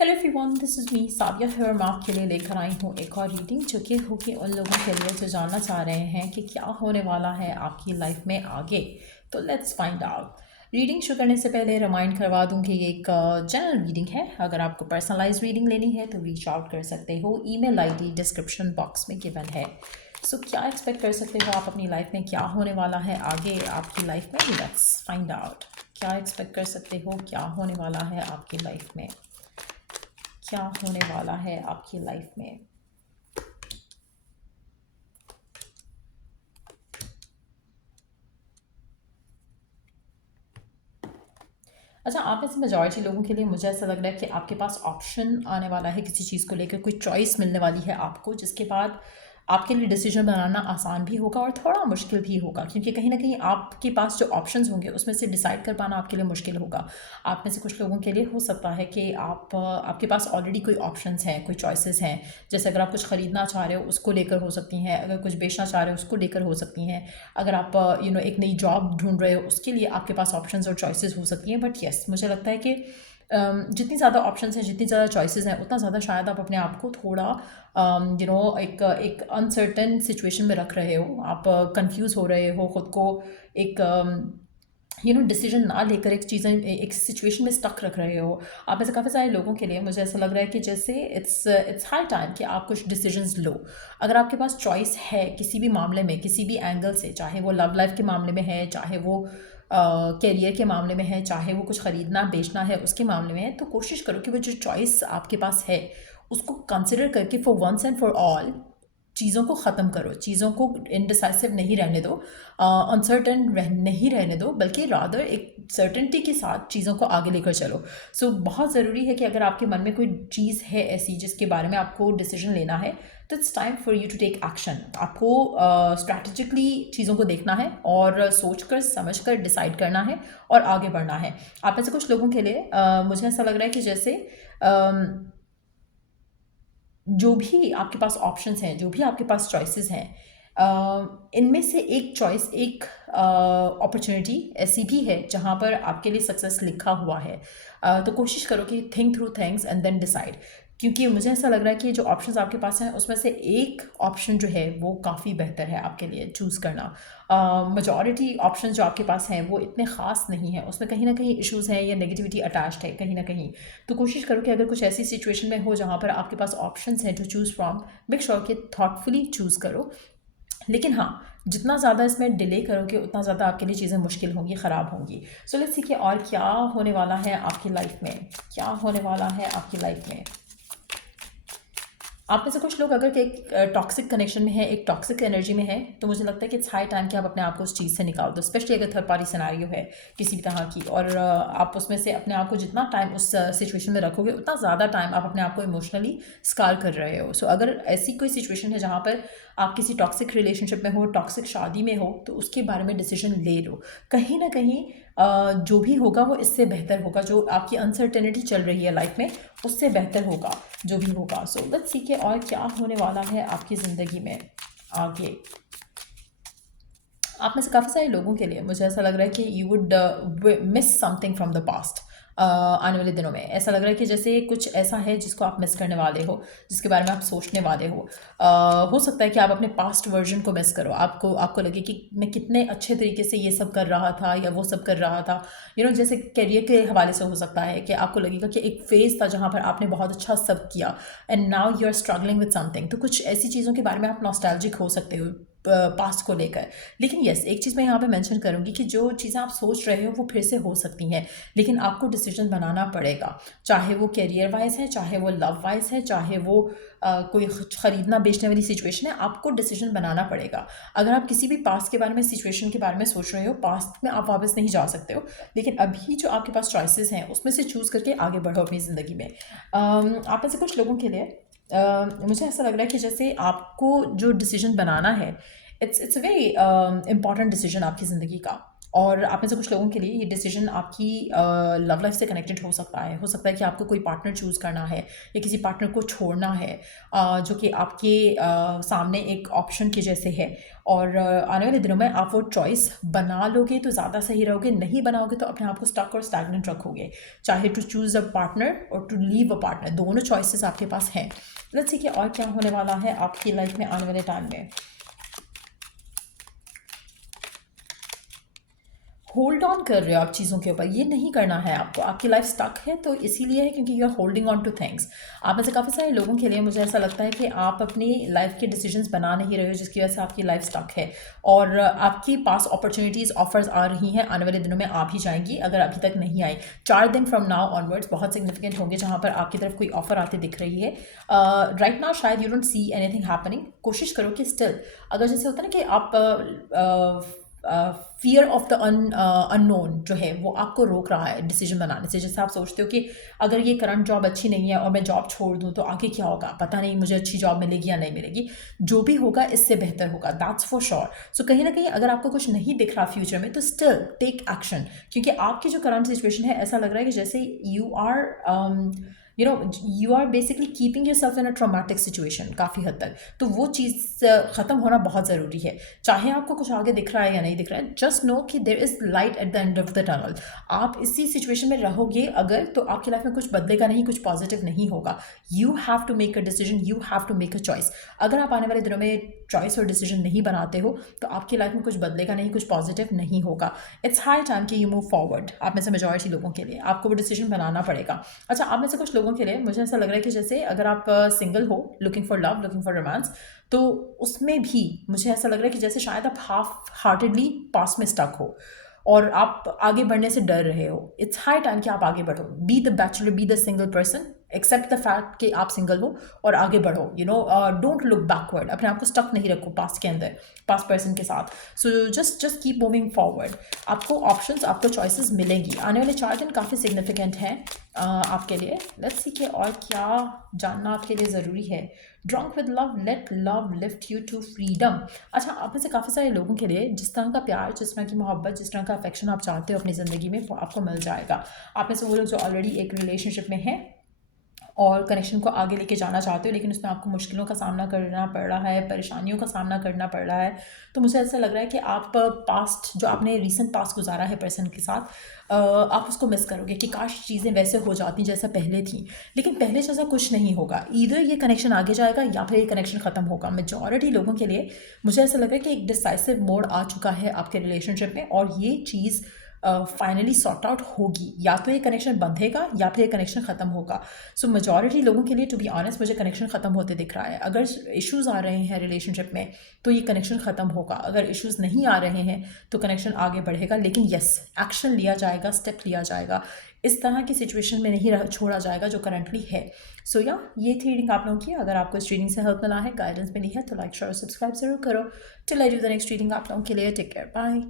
Hello everyone, this is me Sabiya here. मैं आपके लिए लेकर आई हूँ एक और रीडिंग जो कि होगी उन लोगों के लिए जो जानना चाह रहे हैं कि क्या होने वाला है आपकी लाइफ में आगे। तो लेट्स फाइंड आउट। रीडिंग शुरू करने से पहले रिमाइंड करवा दूँ कि ये एक जनरल रीडिंग है। अगर आपको पर्सनलाइज रीडिंग लेनी है तो रीच आउट कर सकते हो। ईमेल आईडी डिस्क्रिप्शन बॉक्स में गिवन है। सो क्या एक्सपेक्ट कर सकते हो आप अपनी लाइफ में, क्या होने वाला है आगे आपकी लाइफ में, लेट्स फाइंड आउट। क्या एक्सपेक्ट कर सकते हो, क्या होने वाला है आपकी लाइफ में, क्या होने वाला है आपकी लाइफ में। अच्छा, आप में से मेजॉरिटी लोगों के लिए मुझे ऐसा लग रहा है कि आपके पास ऑप्शन आने वाला है किसी चीज़ को लेकर, कोई चॉइस मिलने वाली है आपको, जिसके बाद आपके लिए डिसीजन बनाना आसान भी होगा और थोड़ा मुश्किल भी होगा, क्योंकि कहीं ना कहीं आपके पास जो ऑप्शंस होंगे उसमें से डिसाइड कर पाना आपके लिए मुश्किल होगा। आप में से कुछ लोगों के लिए हो सकता है कि आपके पास ऑलरेडी कोई ऑप्शंस हैं, कोई चॉइसेस हैं। जैसे अगर आप कुछ ख़रीदना चाह रहे हो उसको लेकर हो सकती हैं, अगर कुछ बेचना चाह रहे हो उसको लेकर हो सकती हैं, अगर आप एक नई जॉब ढूंढ रहे हो उसके लिए आपके पास ऑप्शंस और चॉइसेस हो सकती हैं। बट येस, मुझे लगता है कि जितनी ज़्यादा ऑप्शंस हैं, जितनी ज़्यादा चॉइसेस हैं, उतना ज़्यादा शायद आप अपने आप को थोड़ा एक अनसर्टेन सिचुएशन में रख रहे हो। आप कंफ्यूज हो रहे हो, ख़ुद को एक डिसीजन ना लेकर एक सिचुएशन में स्टक रख रहे हो। आप में से काफ़ी सारे लोगों के लिए मुझे ऐसा लग रहा है कि जैसे इट्स हाई टाइम कि आप कुछ डिसीजंस लो। अगर आपके पास चॉइस है किसी भी मामले में, किसी भी एंगल से, चाहे वो लव लाइफ के मामले में है, चाहे वो कैरियर के मामले में है, चाहे वो कुछ ख़रीदना बेचना है उसके मामले में है, तो कोशिश करो कि वो जो चॉइस आपके पास है उसको कंसिडर करके for once and for all चीज़ों को ख़त्म करो। चीज़ों को इनडिसाइसिव नहीं रहने दो, अनसर्टन नहीं रहने दो, बल्कि रादर एक सर्टेनिटी के साथ चीज़ों को आगे लेकर चलो। सो बहुत ज़रूरी है कि अगर आपके मन में कोई चीज़ है ऐसी जिसके बारे में आपको डिसीजन लेना है, तो it's time for you to take action. आपको स्ट्रैटेजिकली चीज़ों को देखना है और सोच कर समझ कर डिसाइड करना है और आगे बढ़ना है। आप में से कुछ लोगों के लिए मुझे ऐसा लग रहा है कि जैसे जो भी आपके पास ऑप्शंस हैं, जो भी आपके पास चॉइसेस हैं, इनमें से एक चॉइस, एक अपॉर्चुनिटी ऐसी भी है जहाँ पर आपके लिए सक्सेस लिखा हुआ है। तो कोशिश करो कि think through things and then decide, क्योंकि मुझे ऐसा लग रहा है कि जो ऑप्शंस आपके पास हैं उसमें से एक ऑप्शन जो है वो काफ़ी बेहतर है आपके लिए चूज़ करना। मेजॉरिटी ऑप्शन जो आपके पास हैं वो इतने ख़ास नहीं हैं, उसमें कहीं ना कहीं इश्यूज़ हैं या नेगेटिविटी अटैच्ड है कहीं ना कहीं। तो कोशिश करो कि अगर कुछ ऐसी सिचुएशन में हो जहाँ पर आपके पास ऑप्शंस हैं to choose from, make sure कि थॉटफुली चूज़ करो। लेकिन हाँ, जितना ज़्यादा इसमें डिले करोगे उतना ज़्यादा आपके लिए चीज़ें मुश्किल होंगी, ख़राब होंगी। सो लेट्स सी कि और क्या होने वाला है आपकी लाइफ में, क्या होने वाला है आपकी लाइफ में। आप में से कुछ लोग अगर एक टॉक्सिक कनेक्शन में है, एक टॉक्सिक एनर्जी में है, तो मुझे लगता है कि इट्स हाई टाइम कि आप अपने आप को उस चीज़ से निकाल दो, स्पेशली अगर थर्ड पार्टी सिनेरियो है किसी भी तरह की। और आप उसमें से अपने आप को जितना टाइम उस सिचुएशन में रखोगे उतना ज़्यादा टाइम आप अपने आप को इमोशनली स्कार कर रहे हो। सो अगर ऐसी कोई सिचुएशन है जहाँ पर आप किसी टॉक्सिक रिलेशनशिप में हो, टॉक्सिक शादी में हो, तो उसके बारे में डिसीजन ले लो। कहीं ना कहीं जो भी होगा वो इससे बेहतर होगा। जो आपकी अनसर्टेनिटी चल रही है लाइफ में उससे बेहतर होगा जो भी होगा। सो लेट्स सी के और क्या होने वाला है आपकी ज़िंदगी में आगे। आप में से काफ़ी सारे लोगों के लिए मुझे ऐसा लग रहा है कि you would miss something from the past. आने वाले दिनों में ऐसा लग रहा है कि जैसे कुछ ऐसा है जिसको आप मिस करने वाले हो, जिसके बारे में आप सोचने वाले हो। हो सकता है कि आप अपने पास्ट वर्जन को मिस करो, आपको आपको लगे कि मैं कितने अच्छे तरीके से ये सब कर रहा था या वो सब कर रहा था। जैसे करियर के हवाले से हो सकता है कि आपको लगेगा कि एक फेज़ था जहाँ पर आपने बहुत अच्छा सब किया and now you are struggling with something. तो कुछ ऐसी चीज़ों के बारे में आप नॉस्टैल्जिक हो सकते हो पास्ट को लेकर। लेकिन यस, एक चीज़ मैं यहाँ पे मेंशन करूँगी कि जो चीज़ें आप सोच रहे हो वो फिर से हो सकती हैं, लेकिन आपको डिसीजन बनाना पड़ेगा। चाहे वो करियर वाइज है, चाहे वो लव वाइज है, चाहे वो कोई ख़रीदना बेचने वाली सिचुएशन है, आपको डिसीजन बनाना पड़ेगा। अगर आप किसी भी पास्ट के बारे में, सिचुएशन के बारे में सोच रहे हो, पास्ट में आप वापस नहीं जा सकते हो, लेकिन अभी जो आपके पास चॉइसेस हैं उसमें से चूज़ करके आगे बढ़ो अपनी ज़िंदगी में। आप में से कुछ लोगों के लिए मुझे ऐसा लग रहा है कि जैसे आपको जो डिसीजन बनाना है, it's a very important decision आपकी ज़िंदगी का। और आप में से कुछ लोगों के लिए ये डिसीजन आपकी लव लाइफ से कनेक्टेड हो सकता है कि आपको कोई पार्टनर चूज़ करना है या किसी पार्टनर को छोड़ना है, जो कि आपके सामने एक ऑप्शन के जैसे है। और आने वाले दिनों में आप वो चॉइस बना लोगे तो ज़्यादा सही रहोगे, नहीं बनाओगे तो अपने आप को स्टक और स्टैग्नेंट रखोगे, चाहे टू चूज़ अ पार्टनर और टू लीव अ पार्टनर, दोनों चॉइसेस आपके पास हैं। लेट्स सी कि और क्या होने वाला है आपकी लाइफ में आने वाले टाइम में। होल्ड ऑन कर रहे हो आप चीज़ों के ऊपर, ये नहीं करना है आपको। आपकी लाइफ स्टक है तो इसीलिए है क्योंकि you are holding on to things. आप में से काफ़ी सारे लोगों के लिए मुझे ऐसा लगता है कि आप अपनी लाइफ के डिसीजंस बना नहीं रहे हो, जिसकी वजह से आपकी लाइफ स्टक है। और आपकी पास अपॉर्चुनिटीज़ ऑफर्स आ रही हैं, आने वाले दिनों में आ भी जाएंगी अगर अभी तक नहीं आई। 4 दिन फ्रॉम नाउ ऑनवर्ड्स बहुत सिग्निफिकेंट होंगे जहाँ पर आपकी तरफ कोई ऑफर आते दिख रही है। राइट नाउ शायद you don't see anything happening. कोशिश करो कि स्टिल, अगर जैसे होता है ना कि आप फियर ऑफ द अननोन जो है वो आपको रोक रहा है डिसीजन बनाने से। जैसे आप सोचते हो कि अगर ये करंट जॉब अच्छी नहीं है और मैं जॉब छोड़ दूँ तो आगे क्या होगा, पता नहीं मुझे अच्छी जॉब मिलेगी या नहीं मिलेगी, जो भी होगा इससे बेहतर होगा, दैट्स फॉर श्योर। सो कहीं ना कहीं अगर आपको कुछ नहीं दिख रहा फ्यूचर में तो स्टिल टेक एक्शन, क्योंकि आपकी जो करंट सिचुएशन है ऐसा लग रहा है कि जैसे you are basically keeping yourself in a traumatic situation काफ़ी हद तक। तो वो चीज़ ख़त्म होना बहुत ज़रूरी है। चाहे आपको कुछ आगे दिख रहा है या नहीं दिख रहा है, जस्ट नो कि there is light at the end of the tunnel. आप इसी सिचुएशन में रहोगे अगर, तो आपकी लाइफ में कुछ बदलेगा नहीं, कुछ पॉजिटिव नहीं होगा। You have to make a decision, you have to make a choice. अगर आप आने वाले दिनों में चॉइस और डिसीजन नहीं बनाते हो तो आपकी लाइफ में कुछ बदलेगा नहीं, कुछ पॉजिटिव नहीं होगा। इट्स हाई टाइम कि यू मूव फॉरवर्ड। आप में से मेजॉरिटी लोगों के लिए आपको वो डिसीजन बनाना पड़ेगा। अच्छा, आप में से कुछ लोगों के लिए मुझे ऐसा लग रहा है कि जैसे अगर आप सिंगल हो, looking for love, looking for romance, तो उसमें भी मुझे ऐसा लग रहा है कि जैसे शायद आप हाफ हार्टेडली पास में स्टक हो और आप आगे बढ़ने से डर रहे हो। इट्स हाई टाइम कि आप आगे बढ़ो। Be the bachelor, be the single person, accept the fact कि आप सिंगल हो और आगे बढ़ो। डोंट लुक बैकवर्ड, अपने आप को स्टक नहीं रखो पास्ट के अंदर, पास्ट पर्सन के साथ। So just keep moving forward. आपको ऑप्शंस, आपको चॉइसेस मिलेंगी। आने वाले 4 दिन काफ़ी सिग्निफिकेंट हैं आपके लिए। लेट्स सी कि और क्या जानना आपके लिए ज़रूरी है। Drunk with love, let love lift you to freedom. अच्छा, आप में से काफ़ी सारे लोगों के लिए जिस तरह का प्यार, जिस तरह की मोहब्बत, जिस तरह का अफेक्शन आप चाहते हो अपनी ज़िंदगी में, वो आपको मिल जाएगा। आप में से वो लोग जो ऑलरेडी एक रिलेशनशिप में हैं और कनेक्शन को आगे लेके जाना चाहते हो, लेकिन उसमें आपको मुश्किलों का सामना करना पड़ रहा है, परेशानियों का सामना करना पड़ रहा है, तो मुझे ऐसा लग रहा है कि आप पास्ट, जो आपने रिसेंट पास्ट गुजारा है पर्सन के साथ, आप उसको मिस करोगे कि काश चीज़ें वैसे हो जाती जैसा पहले थी। लेकिन पहले जैसा कुछ नहीं होगा। इधर ये कनेक्शन आगे जाएगा या फिर ये कनेक्शन ख़त्म होगा। मेजॉरिटी लोगों के लिए मुझे ऐसा लग रहा है कि एक डिसाइसिव मोड आ चुका है आपके रिलेशनशिप में और ये चीज़ फाइनली सॉर्ट आउट होगी। या तो ये कनेक्शन बंधेगा या फिर ये कनेक्शन ख़त्म होगा। सो मेजॉरिटी लोगों के लिए, टू बी ऑनेस्ट, मुझे कनेक्शन ख़त्म होते दिख रहा है। अगर इश्यूज़ आ रहे हैं रिलेशनशिप में तो ये कनेक्शन ख़त्म होगा। अगर इश्यूज़ नहीं आ रहे हैं तो कनेक्शन आगे बढ़ेगा, लेकिन यस, एक्शन लिया जाएगा, स्टेप लिया जाएगा। इस तरह की सिचुएशन में नहीं छोड़ा जाएगा जो करंटली है। सो ये थी रीडिंग आप लोगों की। अगर आपको इस रीडिंग से हेल्प मिला है, गाइडेंस मिली है, तो लाइक, शेयर और सब्सक्राइब जरूर करो। Till I do the next reading आप लोगों के लिए, टेक केयर, बाय।